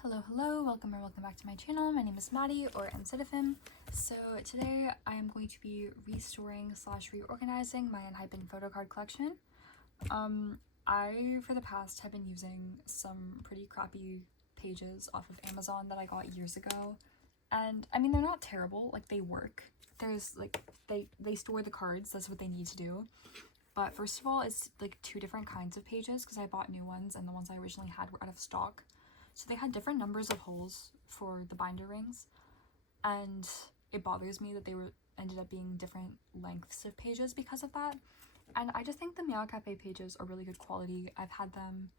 Hello, welcome back to my channel. My name is Maddie, or enhypen. So today I am going to be restoring / reorganizing my enhypen photo card collection. I, for the past, have been using some pretty crappy pages off of Amazon that I got years ago. And, I mean, they're not terrible, like, they work. There's, like, they store the cards, that's what they need to do. But first of all, it's, like, two different kinds of pages, because I bought new ones, and the ones I originally had were out of stock. So they had different numbers of holes for the binder rings, and it bothers me that they ended up being different lengths of pages because of that. And I just think the Meow Cafe pages are really good quality. I've had them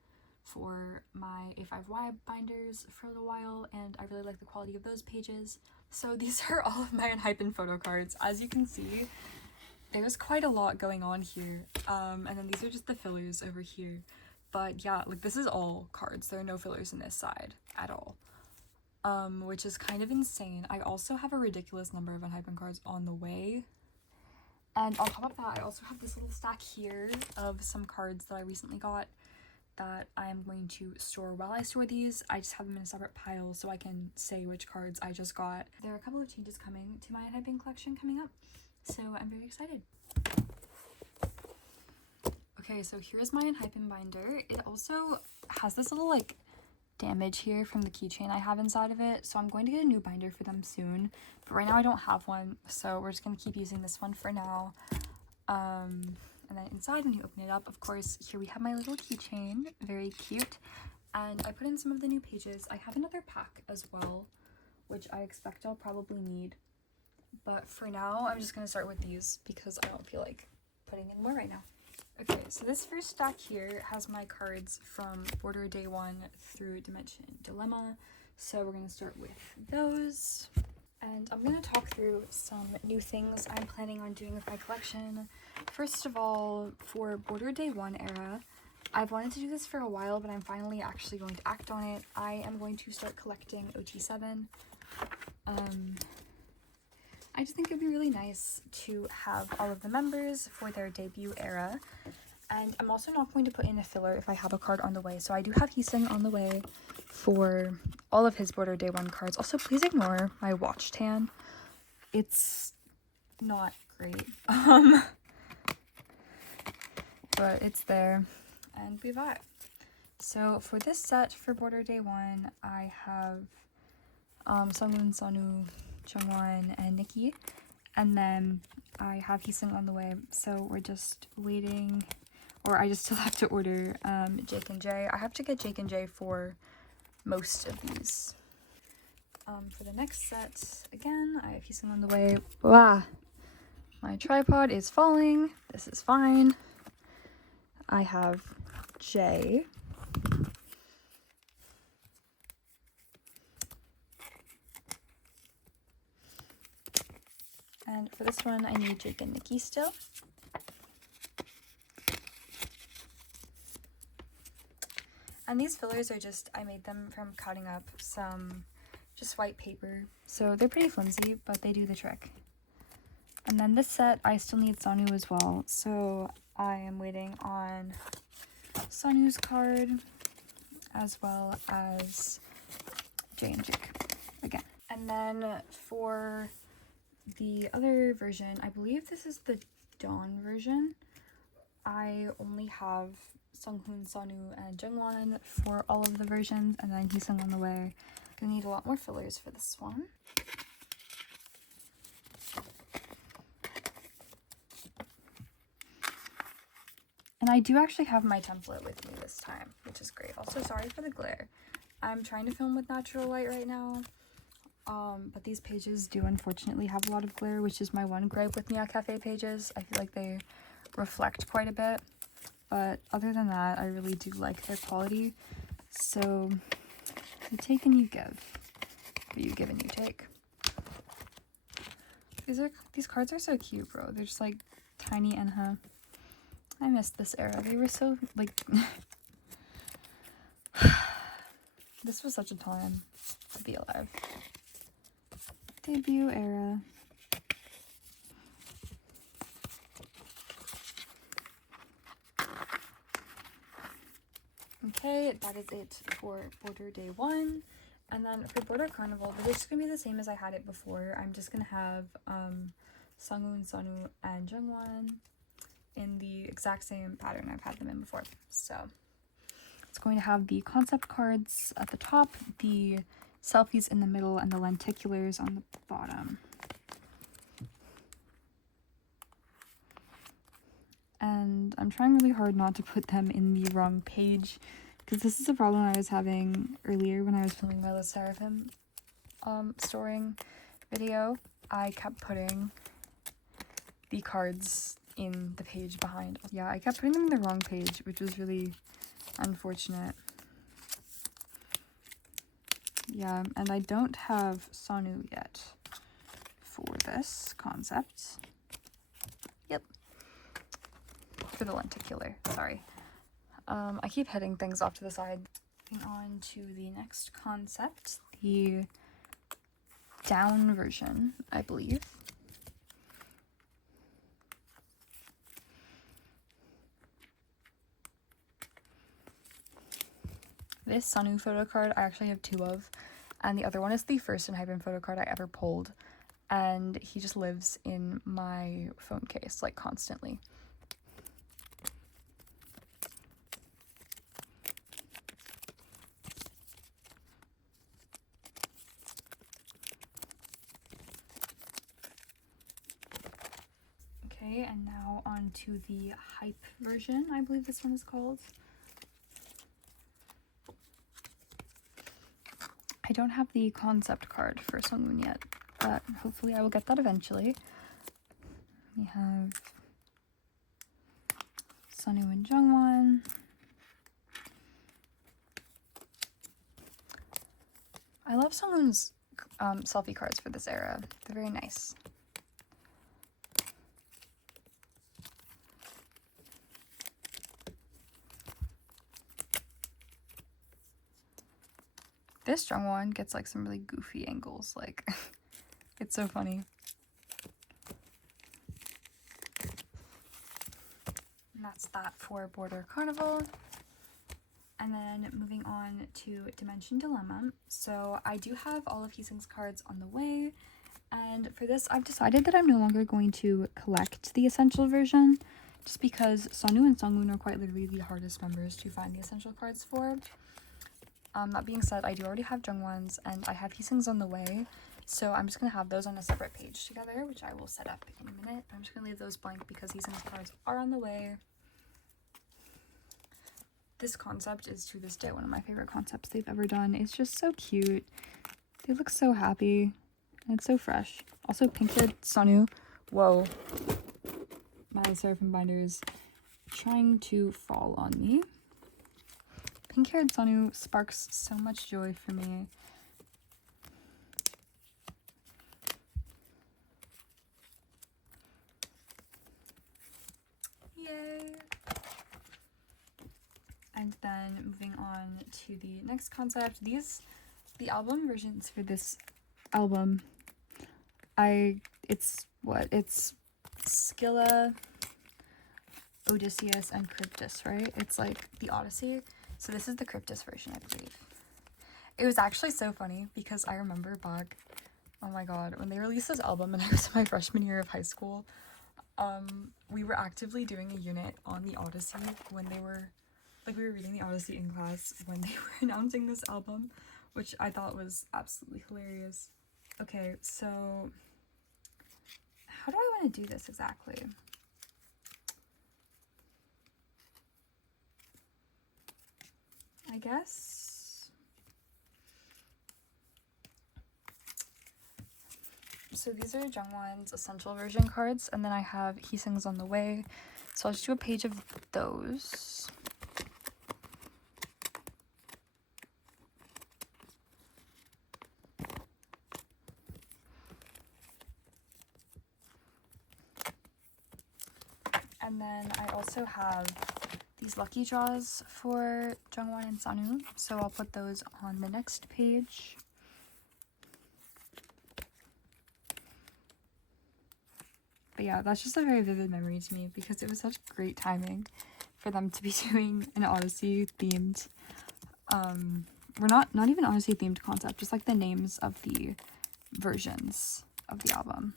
for my A5Y binders for a little while, and I really like the quality of those pages. So these are all of my enhypen photo cards. As you can see, there's quite a lot going on here, and then these are just the fillers over here. But yeah, like, this is all cards. There are no fillers in this side at all, which is kind of insane. I also have a ridiculous number of enhypen cards on the way, and on top of that, I also have this little stack here of some cards that I recently got that I am going to store. While I store these, I just have them in a separate pile so I can say which cards I just got. There are a couple of changes coming to my enhypen collection coming up, so I'm very excited. Okay, so here's my enhypen binder. It also has this little, like, damage here from the keychain I have inside of it, so I'm going to get a new binder for them soon. But right now I don't have one, so we're just going to keep using this one for now. And then inside, when you open it up, of course, here we have my little keychain. Very cute. And I put in some of the new pages. I have another pack as well, which I expect I'll probably need. But for now, I'm just going to start with these because I don't feel like putting in more right now. Okay, so this first stack here has my cards from Border Day 1 through Dimension Dilemma. So we're going to start with those. And I'm going to talk through some new things I'm planning on doing with my collection. First of all, for Border Day 1 era, I've wanted to do this for a while, but I'm finally actually going to act on it. I am going to start collecting OT7. I just think it'd be really nice to have all of the members for their debut era. And I'm also not going to put in a filler if I have a card on the way. So I do have Heesung on the way for all of his Border Day 1 cards. Also, please ignore my watch tan. It's not great. But it's there. And we vibe. So for this set for Border Day 1, I have Sungwoon, Sonu, Jungwon, and Nikki, and then I have Heesung on the way, so we're just waiting, or I just still have to order Jake and Jay. I have to get Jake and Jay for most of these. For the next set, again, I have Heesung on the way. Wow, my tripod is falling. This is fine. I have Jay. And for this one, I need Jake and Nikki still. And these fillers are just, I made them from cutting up some just white paper. So they're pretty flimsy, but they do the trick. And then this set, I still need Sonu as well. So I am waiting on Sonu's card, as well as Jay and Jake again. And then for the other version, I believe this is the Dawn version, I only have Sunghoon, Sonu, and Jungwon for all of the versions, and then Heesung on the way. Gonna need a lot more fillers for this one. And I do actually have my template with me this time, which is great. Also, sorry for the glare. I'm trying to film with natural light right now. But these pages do unfortunately have a lot of glare, which is my one gripe with Meow Cafe pages. I feel like they reflect quite a bit, but other than that, I really do like their quality. So you take and you give, but you give and you take. These cards are so cute, bro. They're just like tiny enha. I missed this era. They were so, like, this was such a time to be alive. Debut era. Okay, that is it for Border Day 1. And then for Border Carnival, they're just gonna be the same as I had it before. I'm just gonna have Sungwoon, Sunwoo, and Jungwon in the exact same pattern I've had them in before. So it's going to have the concept cards at the top, the selfies in the middle, and the lenticulars on the bottom. And I'm trying really hard not to put them in the wrong page, because this is a problem I was having earlier when I was filming my LE SSERAFIM storing video. I kept putting the cards in the page behind. Yeah, I kept putting them in the wrong page, which was really unfortunate. Yeah, and I don't have Sunwoo yet for this concept. Yep. For the lenticular, sorry. I keep heading things off to the side. Moving on to the next concept, the down version, I believe. This Sunwoo photo card I actually have 2 of, and the other one is the first enhypen photo card I ever pulled, and he just lives in my phone case, like, constantly. Okay, and now on to the hype version, I believe this one is called. I don't have the concept card for Sungwoon yet, but hopefully I will get that eventually. We have Sunwoo and Jungwon. I love Sungwoon's selfie cards for this era. They're very nice. This Jungwon gets like some really goofy angles, like it's so funny. And that's that for Border Carnival. And then moving on to Dimension Dilemma. So I do have all of Heesung's cards on the way, and for this I've decided that I'm no longer going to collect the essential version, just because Sunwoo and Sungwoon are quite literally the hardest members to find the essential cards for. That being said, I do already have Jungwon's and I have Heesung's on the way, so I'm just going to have those on a separate page together, which I will set up in a minute. I'm just going to leave those blank because Heesung's cards are on the way. This concept is to this day one of my favorite concepts they've ever done. It's just so cute. They look so happy and it's so fresh. Also, pink-haired Sunwoo. Whoa. My SSERAFIM binder is trying to fall on me. Pink-haired Sunwoo sparks so much joy for me. Yay! And then moving on to the next concept. The album versions for this album, it's Scylla, Odysseus, and Cryptus, right? It's like the Odyssey. So this is the Cryptus version, I believe. It was actually so funny because I remember back, oh my god, when they released this album and I was in my freshman year of high school, we were actively doing a unit on the Odyssey when they were, like, we were reading the Odyssey in class when they were announcing this album, which I thought was absolutely hilarious. Okay, so how do I want to do this exactly? I guess. So these are Jungwon's essential version cards, and then I have Heesung's on the way. So I'll just do a page of those. And then I also have these lucky draws for Jungwon and Sunwoo, so I'll put those on the next page. But yeah, that's just a very vivid memory to me because it was such great timing for them to be doing an Odyssey themed we're not even honestly themed concept, just like the names of the versions of the album.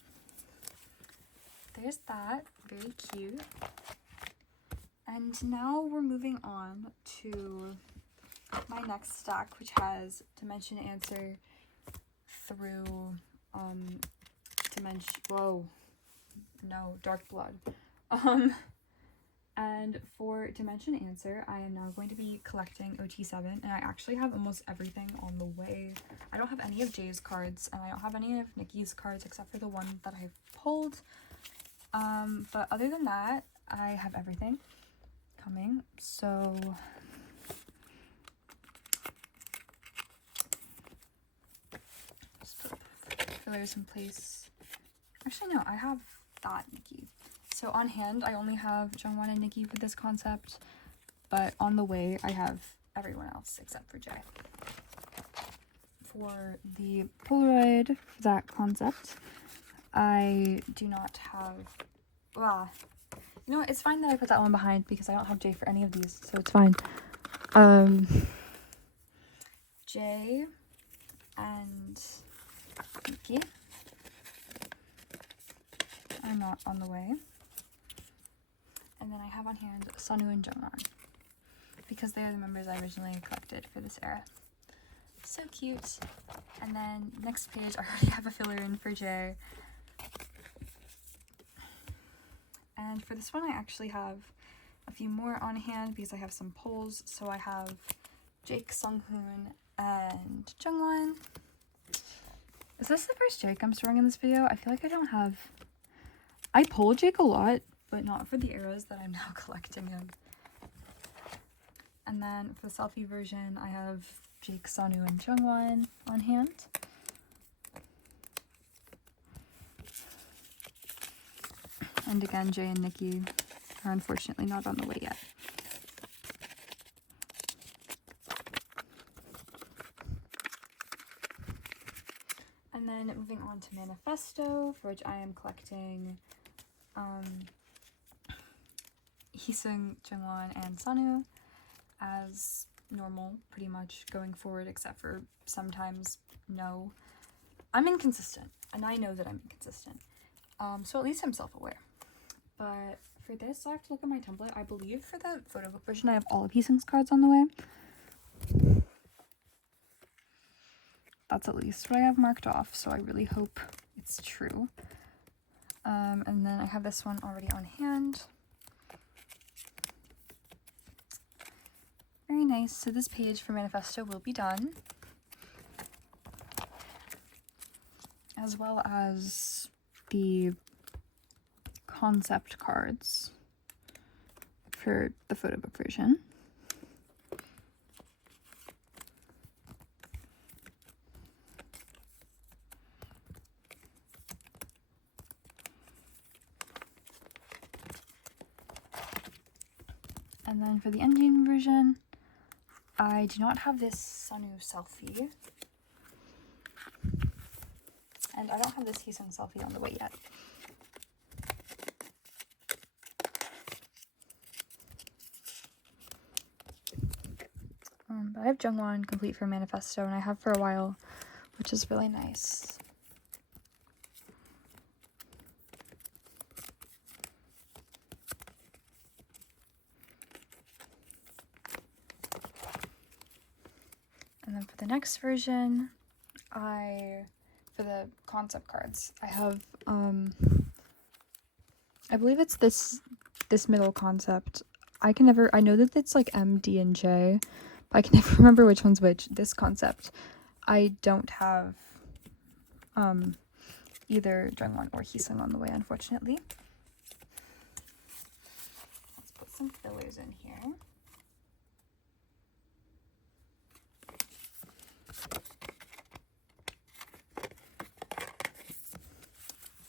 There's that, very cute. And now we're moving on to my next stack, which has Dimension Answer through Dark Blood. And for Dimension Answer, I am now going to be collecting OT7, and I actually have almost everything on the way. I don't have any of Jay's cards, and I don't have any of Nikki's cards except for the one that I've pulled. But other than that, I have everything coming. So just put fillers in place. Actually, no, I have that Nikki. So on hand, I only have Jungwon and Nikki for this concept, but on the way, I have everyone else except for Jay. For the Polaroid, for that concept, I do not have, well, you know what, it's fine that I put that one behind because I don't have Jay for any of these, so it's fine. Jay and Nikki are not on the way. And then I have on hand Sunwoo and Jungwon because they are the members I originally collected for this era. So cute. And then next page, I already have a filler in for Jay. And for this one, I actually have a few more on hand because I have some pulls. So I have Jake, Sunghoon, and Jungwon. Is this the first Jake I'm storing in this video? I feel like I don't have... I pull Jake a lot, but not for the eras that I'm now collecting him. And then for the selfie version, I have Jake, Sunwoo, and Jungwon on hand. And again, Jay and Nikki are unfortunately not on the way yet. And then moving on to Manifesto, for which I am collecting Heesung, Jungwon, and Sunwoo as normal, pretty much going forward, except for sometimes no. I'm inconsistent, and I know that I'm inconsistent. So at least I'm self-aware. But for this, I have to look at my template. I believe for the photo book version, I have all of Heesung's cards on the way. That's at least what I have marked off, so I really hope it's true. And then I have this one already on hand. Very nice. So this page for Manifesto will be done, as well as the concept cards for the photo book version. And then for the ending version, I do not have this Sunwoo selfie. And I don't have this Heesung selfie on the way yet. But I have Jungwon complete for Manifesto, and I have for a while, which is really nice. And then for the next version, for the concept cards, I have, I believe it's this middle concept. I know that it's like M, D, and J, but I can never remember which one's which. This concept, I don't have, either Jungwon or Heesung on the way, unfortunately. Let's put some fillers in here.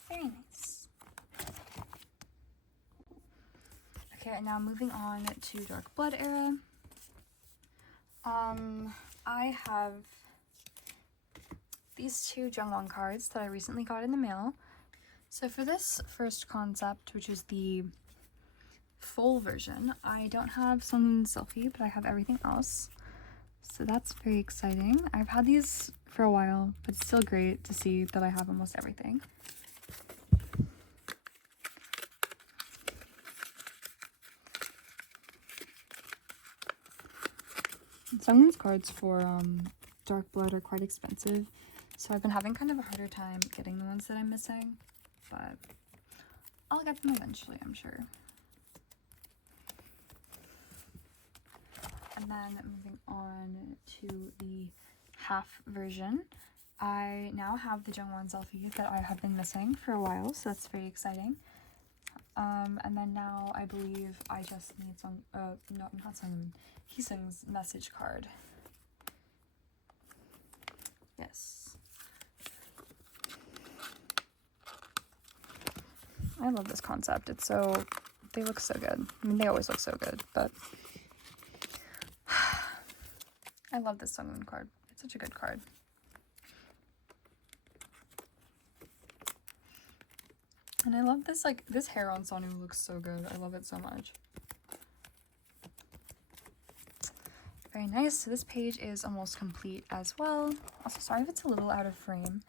Very nice. Okay, and now moving on to Dark Blood era. I have these two Jungwon cards that I recently got in the mail. So for this first concept, which is the full version, I don't have Sunghoon's selfie, but I have everything else. So that's very exciting. I've had these for a while, but it's still great to see that I have almost everything. Someone's cards for Dark Blood are quite expensive, so I've been having kind of a harder time getting the ones that I'm missing, but I'll get them eventually, I'm sure. And then moving on to the half version, I now have the Jungwon selfie that I have been missing for a while, so that's very exciting. And then now I believe I just need not Sungwoon, Heesung's message card. Yes. I love this concept. They look so good. I mean, they always look so good, but I love this Sungwoon card. It's such a good card. And I love this, like, this hair on Sonu looks so good. I love it so much. Very nice. So this page is almost complete as well. Also, sorry if it's a little out of frame.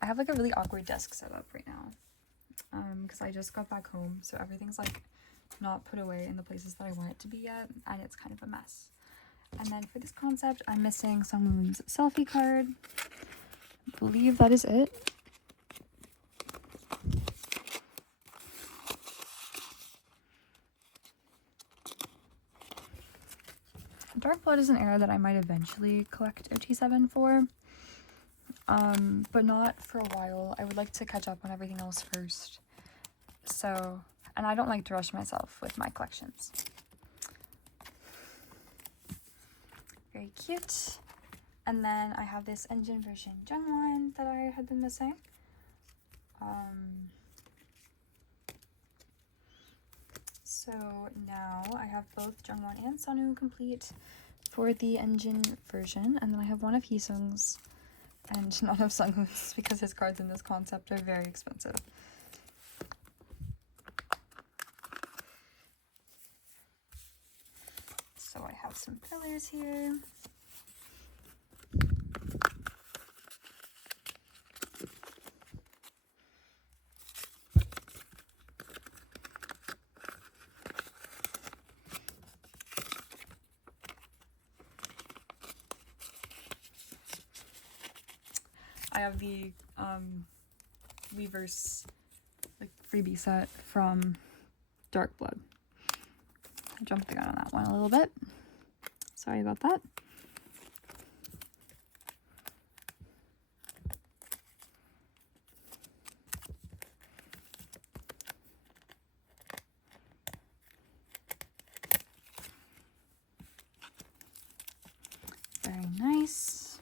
I have, like, a really awkward desk set up right now. Because I just got back home, so everything's, like, not put away in the places that I want it to be yet, and it's kind of a mess. And then for this concept, I'm missing Sungwoon's selfie card. I believe that is it. Dark Blood is an era that I might eventually collect OT7 for, but not for a while. I would like to catch up on everything else first. So, and I don't like to rush myself with my collections. Very cute. And then I have this engine version Jungwon that I had been missing. So now I have both Jungwon and Sonu complete for the engine version, and then I have one of Heesung's and none of Sungwoon's because his cards in this concept are very expensive. So I have some fillers here. I have the Weverse like freebie set from Dark Blood. I jumped the gun on that one a little bit. Sorry about that. Very nice.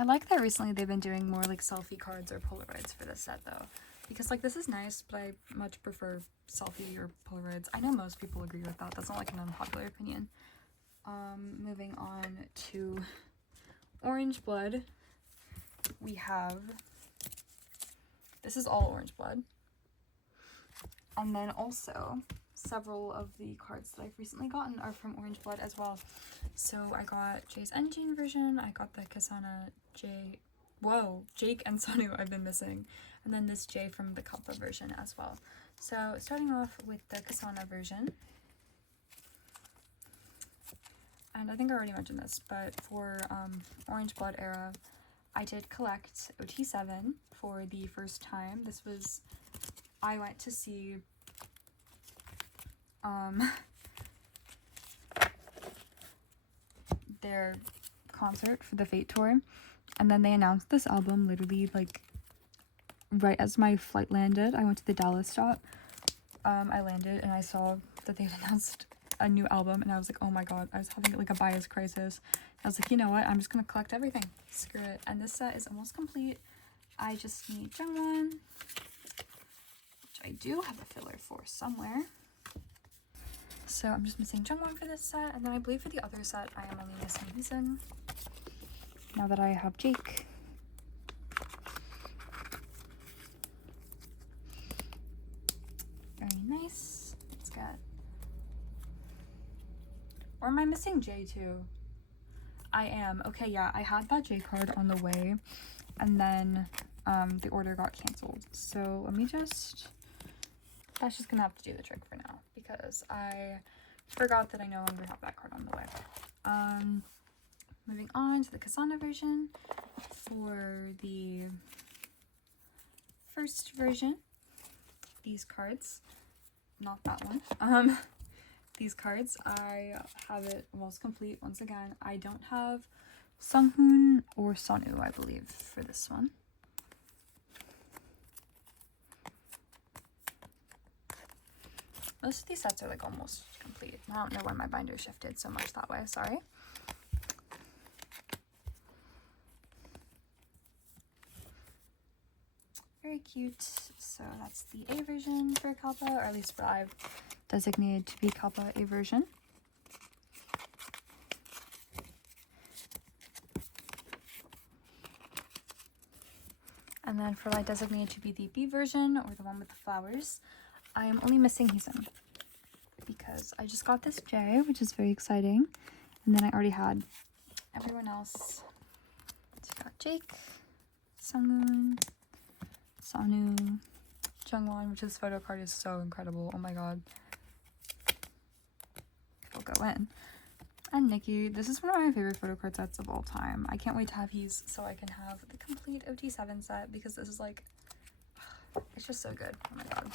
I like that recently they've been doing more like selfie cards or Polaroids for this set though. Because like this is nice, but I much prefer selfie or Polaroids. I know most people agree with that. That's not like an unpopular opinion. Moving on to Orange Blood. We have, this is all Orange Blood. And then also several of the cards that I've recently gotten are from Orange Blood as well. So I got Jay's Engine version, I got the Kasana Jake and Sonu I've been missing, and then this Jay from the Kappa version as well. So starting off with the Kasana version, and I think I already mentioned this, but for Orange Blood era, I did collect OT7 for the first time. This was, I went to see their concert for the Fate tour, and then they announced this album literally like right as my flight landed. I went to the Dallas stop. I landed and I saw that they had announced a new album, and I was like, oh my god, I was having like a bias crisis. I was like, you know what, I'm just gonna collect everything, screw it. And this set is almost complete. I just need Jungwon, which I do have a filler for somewhere. So I'm just missing Jungwon for this set, and then I believe for the other set I am only missing Heesun. Now that I have Jake. Very nice. Let's get, or am I missing Jay too? I am. Okay, yeah, I had that J card on the way, and then the order got canceled. So let me just, that's just gonna have to do the trick for now because I forgot that I no longer have that card on the way. Moving on to the Kasana version. For the first version, these cards, not that one, these cards, I have it almost complete once again. I don't have Sunghoon or Sonu, I believe, for this one. Most of these sets are like almost complete. I don't know why my binder shifted so much that way, sorry. Very cute. So that's the A version for Kalpa, or at least what I've designated to be Kalpa A version. And then for what I designated to be the B version, or the one with the flowers, I am only missing Heesung because I just got this J, which is very exciting. And then I already had everyone else. So I got Jake, Sunghoon, Sonu, Jungwon, which his photo card is so incredible. Oh my god. It'll go in. And Nikki. This is one of my favorite photo card sets of all time. I can't wait to have these so I can have the complete OT7 set because this is like, it's just so good. Oh my god.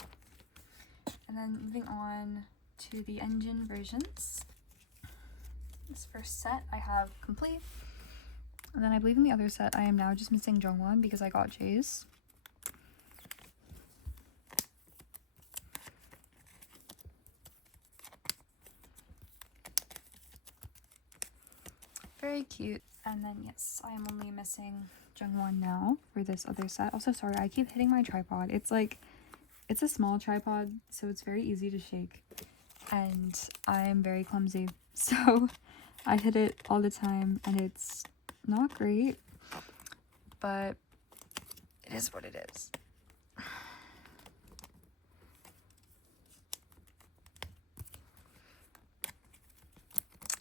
And then moving on to the engine versions. This first set I have complete. And then I believe in the other set I am now just missing Jungwon because I got J's. Very cute. And then yes, I am only missing Jungwon now for this other set. Also, sorry, I keep hitting my tripod. It's like, it's a small tripod, so it's very easy to shake. And I am very clumsy. So I hit it all the time and it's not great, but it is what it is.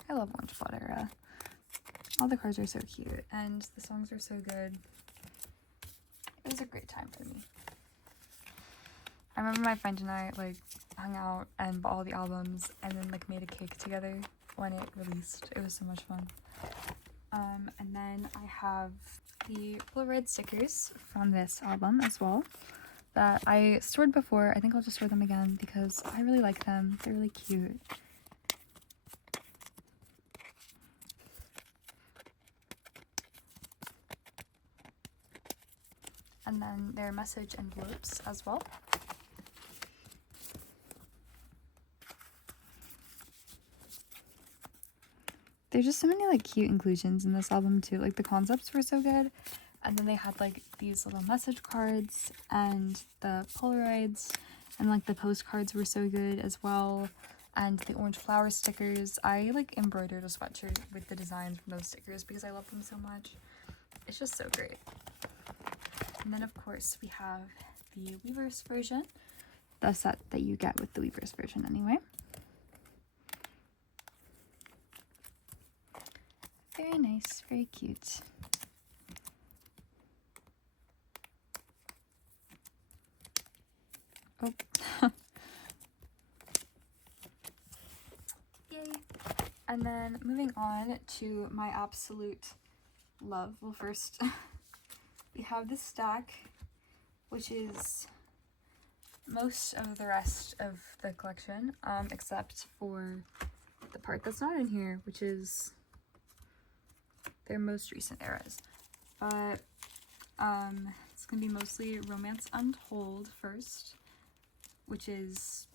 I love Orange Blood Era. All the cards are so cute and the songs are so good. It was a great time for me. I remember my friend and I like hung out and bought all the albums and then like made a cake together when it released. It was so much fun. And then I have the Polaroid stickers from this album as well that I stored before. I think I'll just store them again because I really like them. They're really cute. And then their message envelopes as well. There's just so many like cute inclusions in this album too. Like the concepts were so good. And then they had like these little message cards and the Polaroids and like the postcards were so good as well. And the orange flower stickers. I like embroidered a sweatshirt with the designs from those stickers because I love them so much. It's just so great. And then of course we have the Weverse version, the set that you get with the Weverse version anyway. Very nice, very cute. Oh. Yay. And then moving on to my absolute love. Well, first we have this stack, which is most of the rest of the collection, except for the part that's not in here, which is their most recent eras. But it's gonna be mostly Romance Untold first, which is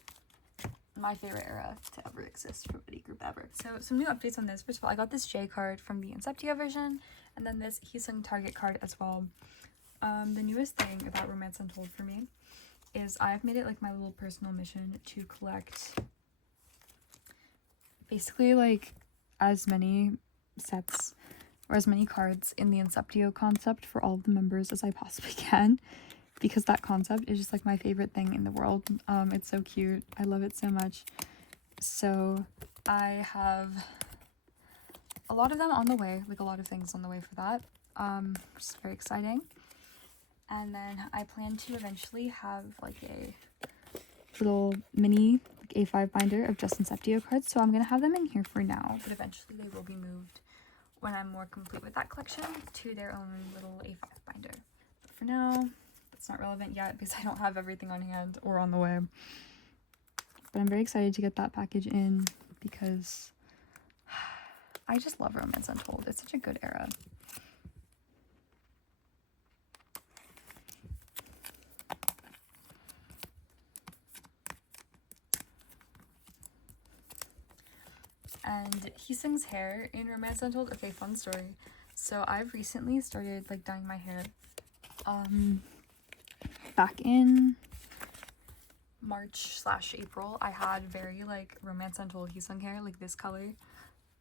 my favorite era to ever exist for any group ever. So some new updates on this. First of all, I got this J card from the Inceptia version, and then this Heesung Target card as well. The newest thing about Romance Untold for me is I've made it like my little personal mission to collect basically like as many sets or as many cards in the Inceptio concept for all of the members as I possibly can, because that concept is just like my favorite thing in the world. It's so cute. I love it so much. So I have a lot of them on the way, like a lot of things on the way for that, which is very exciting. And then I plan to eventually have like a little mini like A5 binder of Just Inceptio cards, so I'm gonna have them in here for now, but eventually they will be moved when I'm more complete with that collection to their own little A5 binder. But for now, it's not relevant yet because I don't have everything on hand or on the way. But I'm very excited to get that package in because I just love Romance Untold. It's such a good era. And Heesung's hair in Romance Untold. Okay, fun story. So I've recently started like dyeing my hair. Back in March/April, I had very like Romance Untold Heesung hair, like this color.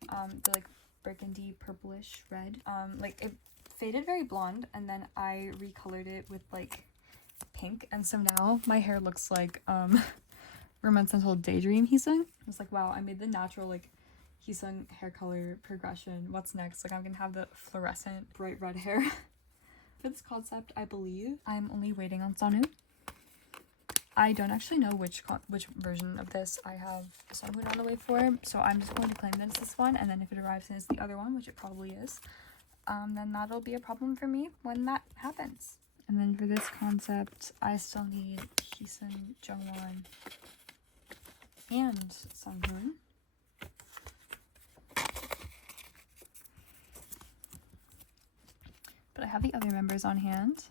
The like burgundy purplish red. Like it faded very blonde, and then I recolored it with like pink, and so now my hair looks like Romance Untold Daydream Heesung. I was like, wow, I made the natural like Heesung hair color progression. What's next? Like I'm gonna have the fluorescent bright red hair. For this concept, I believe I'm only waiting on Sonu. I don't actually know which version of this I have Sonu on the way for, so I'm just going to claim that it's this one, and then if it arrives and it's the other one, which it probably is, then that'll be a problem for me when that happens. And then for this concept, I still need Heesung, Jungwon, and Sunghoon. But I have the other members on hand.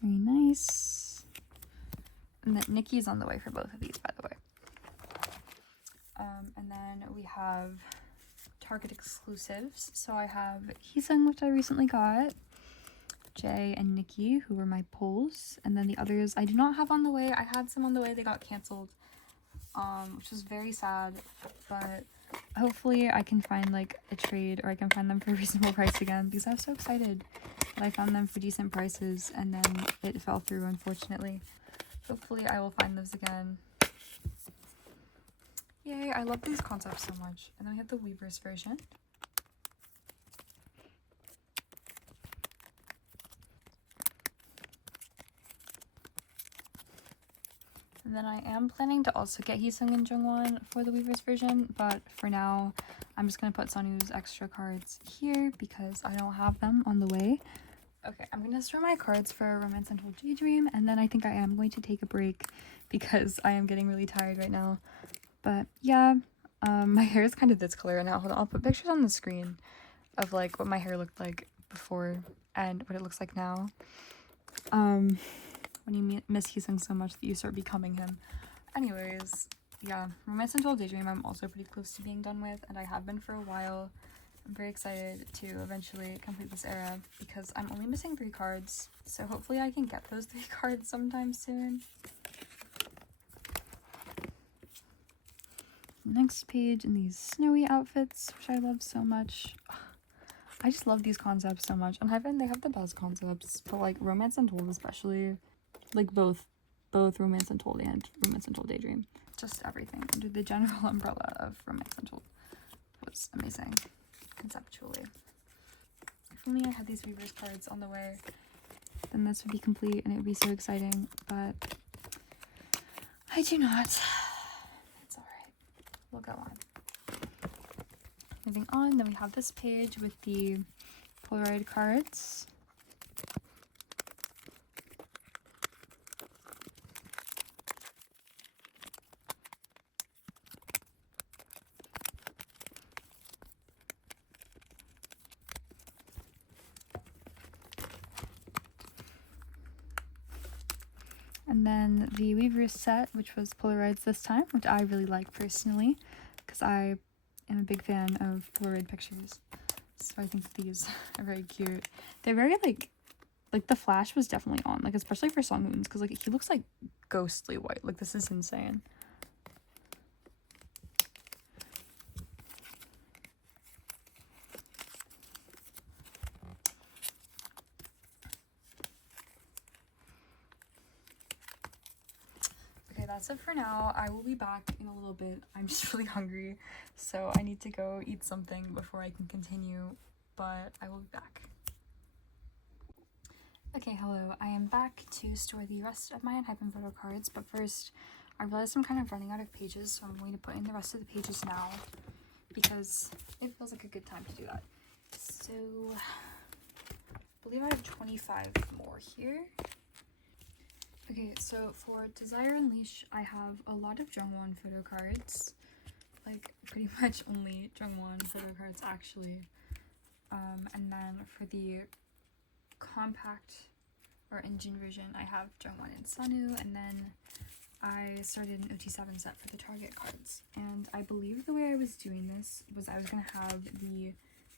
Very nice. And then Nikki's on the way for both of these, by the way. And then we have Target exclusives. So I have Heesung, which I recently got, Jay and Nikki, who were my pulls, and then the others I do not have on the way. I had some on the way, they got canceled, which was very sad, but hopefully I can find like a trade, or I can find them for a reasonable price again, because I was so excited that I found them for decent prices and then it fell through, unfortunately. Hopefully I will find those again. Yay, I love these concepts so much. And then we have the Weavers version. And then I am planning to also get Heesung and Jungwon for the Weavers version, but for now, I'm just going to put Sonu's extra cards here because I don't have them on the way. Okay, I'm going to store my cards for Romance Untold Daydream, and then I think I am going to take a break because I am getting really tired right now. But yeah, my hair is kind of this color now. Hold on, I'll put pictures on the screen of like what my hair looked like before and what it looks like now. When you miss Heesung so much that you start becoming him. Anyways, yeah, Romance Untold Daydream I'm also pretty close to being done with, and I have been for a while. I'm very excited to eventually complete this era because I'm only missing 3 cards, so hopefully I can get those 3 cards sometime soon. Next page in these snowy outfits, which I love so much. I just love these concepts so much. And they have the best concepts, but like Romance Untold especially, like both Romance Untold and Romance Untold Daydream. Just everything under the general umbrella of Romance Untold was amazing, conceptually. If only I had these Weavers cards on the way, then this would be complete and it would be so exciting, but I do not. It's alright. We'll go on. Moving on, then we have this page with the Polaroid cards. And then the Weavers set, which was Polaroids this time, which I really like personally, because I am a big fan of Polaroid pictures. So I think these are very cute. They're very like the flash was definitely on, like especially for Sunghoon's, because like he looks like ghostly white. Like this is insane. that's it for now. I will be back in a little bit. I'm just really hungry, so I need to go eat something before I can continue, but I will be back. Okay, hello. I am back to store the rest of my enhypen photo cards, but first, I realized I'm kind of running out of pages, so I'm going to put in the rest of the pages now, because it feels like a good time to do that. So, I believe I have 25 more here. Okay, so for Desire Unleash, I have a lot of Jungwon photo cards. Like, pretty much only Jungwon photo cards, actually. And then for the compact or engine version, I have Jungwon and Sunu, and then I started an OT7 set for the Target cards. And I believe the way I was doing this was I was going to have the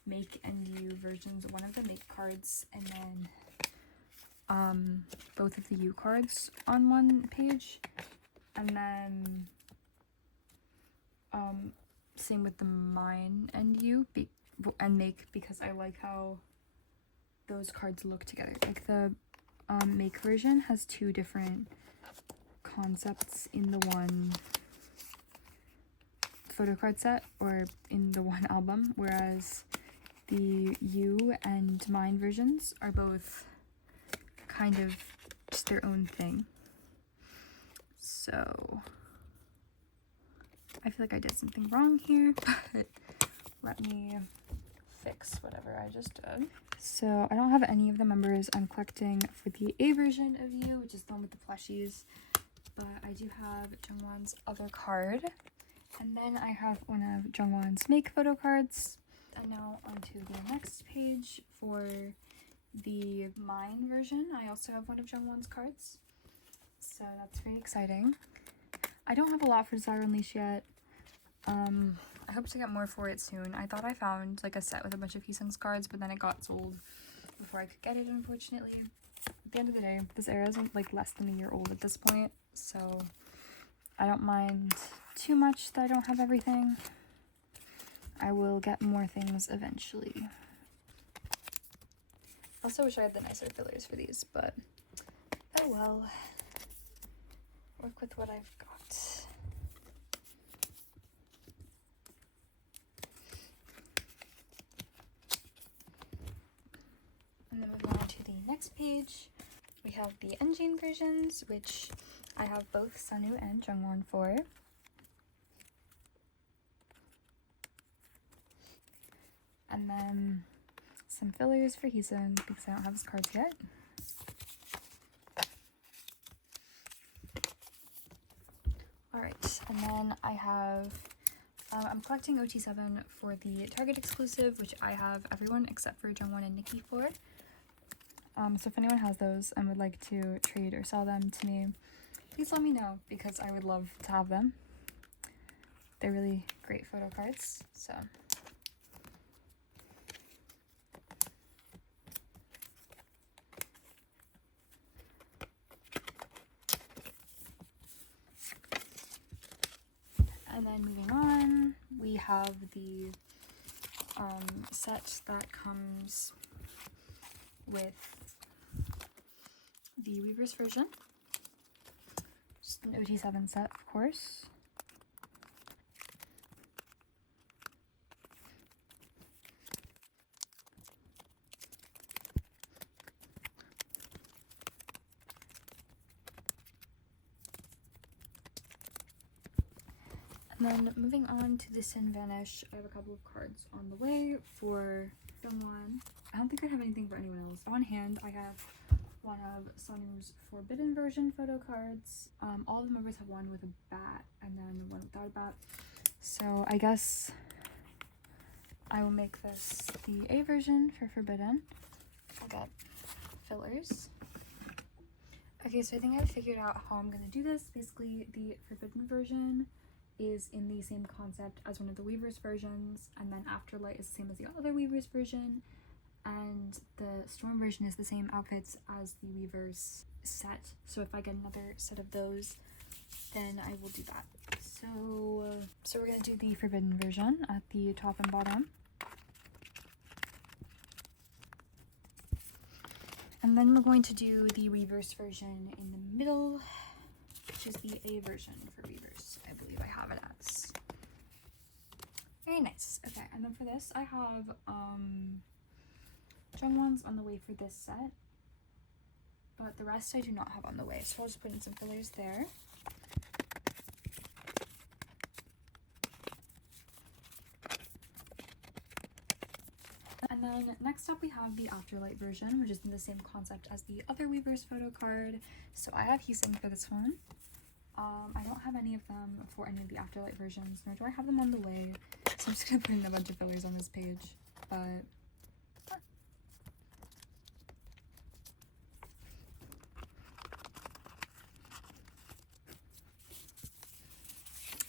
Make and U versions, one of the Make cards, and then both of the U cards on one page, and then same with the Mine and U and Make, because I like how those cards look together. Like the Make version has two different concepts in the one photo card set, or in the one album, whereas the U and Mine versions are both kind of just their own thing. So I feel like I did something wrong here, but let me fix whatever I just did. So I don't have any of the members I'm collecting for the A version of U, which is the one with the plushies, but I do have Jungwon's other card, and then I have one of Jungwon's Make photo cards. And now onto the next page for the Mine version. I also have one of Jungwon's cards, so that's pretty exciting. I don't have a lot for Desire Unleash yet. I hope to get more for it soon. I thought I found like a set with a bunch of Heesung's cards, but then it got sold before I could get it, unfortunately. At the end of the day, this era is like less than a year old at this point, so I don't mind too much that I don't have everything. I will get more things eventually. Also wish I had the nicer fillers for these, but oh well. Work with what I've got. And then moving on to the next page, we have the engine versions, which I have both Sunu and Jungwon for. And then some fillers for Heesung, because I don't have his cards yet. Alright, and then I have, I'm collecting OT7 for the Target exclusive, which I have everyone except for Jungwon and Nikki for. So if anyone has those and would like to trade or sell them to me, please let me know, because I would love to have them. They're really great photo cards, so. And then moving on, we have the set that comes with the Weaver's version. Just an OT7 set, of course. And then moving on to the Sin Vanish, I have a couple of cards on the way for Jungwon. I don't think I have anything for anyone else. On hand, I have one of Sunu's Forbidden version photo cards. All the members have one with a bat and then one without a bat. So I guess I will make this the A version for Forbidden. I got fillers. Okay, so I think I've figured out how I'm gonna do this. Basically, the Forbidden version is in the same concept as one of the Weaver's versions, and then Afterlight is the same as the other Weaver's version, and the Storm version is the same outfits as the Weaver's set. So if I get another set of those, then I will do that. So we're gonna do the Forbidden version at the top and bottom, and then we're going to do the Weaver's version in the middle. which is the A version for Weavers. I believe I have it as. Very nice. Okay, and then for this, I have Jungwon's on the way for this set, but the rest I do not have on the way, so I'll just put in some fillers there. And then next up we have the Afterlight version, which is the same concept as the other Weavers photo card. So I have Heesung for this one. I don't have any of them for any of the Afterlight versions, nor do I have them on the way. So I'm just gonna put in a bunch of fillers on this page, but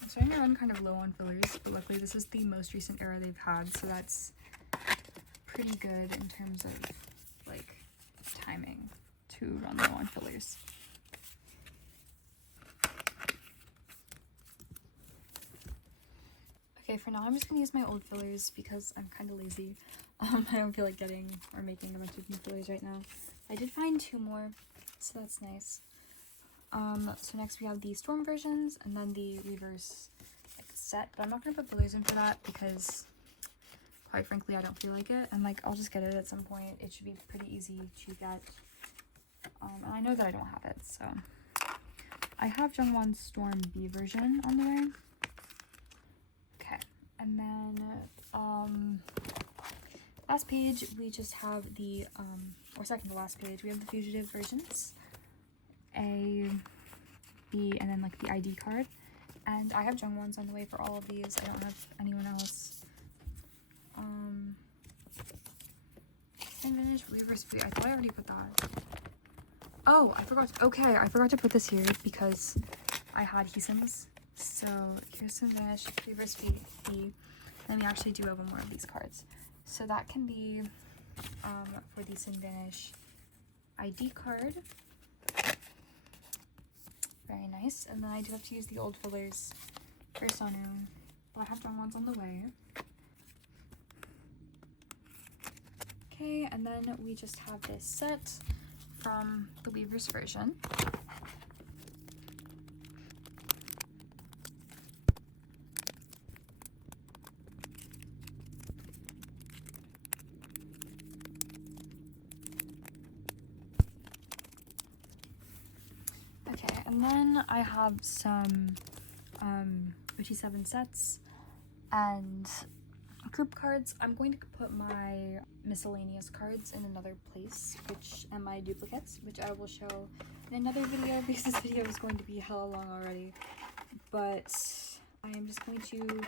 I'm starting to run kind of low on fillers, but luckily this is the most recent era they've had, so that's pretty good in terms of like timing to run low on fillers. Okay, for now I'm just gonna use my old fillers because I'm kind of lazy. I don't feel like getting or making a bunch of new fillers right now. I did find 2 more, so that's nice. So next we have the Storm versions and then the Weavers like, set, but I'm not gonna put fillers in for that because quite frankly I don't feel like it, and like I'll just get it at some point. It should be pretty easy to get, and I know that I don't have it, so I have Jungwon's Storm B version on the way. Okay, and then last page we just have the or second to last page we have the fugitive versions, A, B, and then like the ID card, and I have Jungwon's on the way for all of these. I don't have anyone else. Finish Weaver's Feet. I thought I already put that. Oh, I forgot. Okay, I forgot to put this here because I had Heesung's. So here's some Finish Weaver's Feet. Then we actually do have one more of these cards. So that can be for the Sinvanish ID card. Very nice. And then I do have to use the old fillers for Sonu, but I have Jungwon's on the way. Okay, and then we just have this set from the Weavers version. Okay, and then I have some OT7 sets and group cards. I'm going to put my miscellaneous cards in another place, and my duplicates, which I will show in another video because this video is going to be hella long already. But I am just going to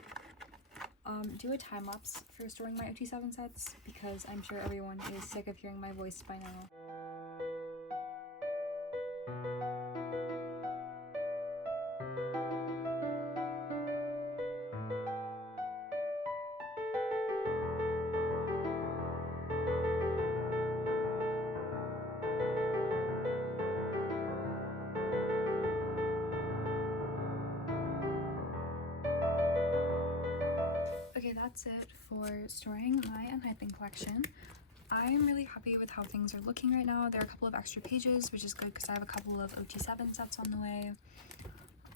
do a time lapse for storing my OT7 sets because I'm sure everyone is sick of hearing my voice by now. Okay, that's it for storing my enhypen collection. I'm really happy with how things are looking right now. There are a couple of extra pages, which is good because I have a couple of OT7 sets on the way.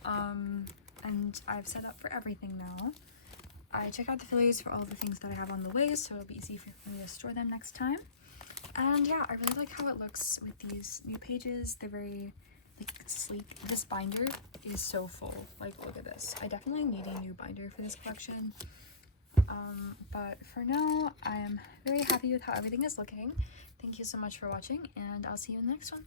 And I've set up for everything now. I check out the fillers for all the things that I have on the way, so it'll be easy for me to store them next time. And yeah, I really like how it looks with these new pages. They're very like sleek. This binder is so full. Like, look at this. I definitely need a new binder for this collection. But for now, I am very happy with how everything is looking. Thank you so much for watching, and I'll see you in the next one.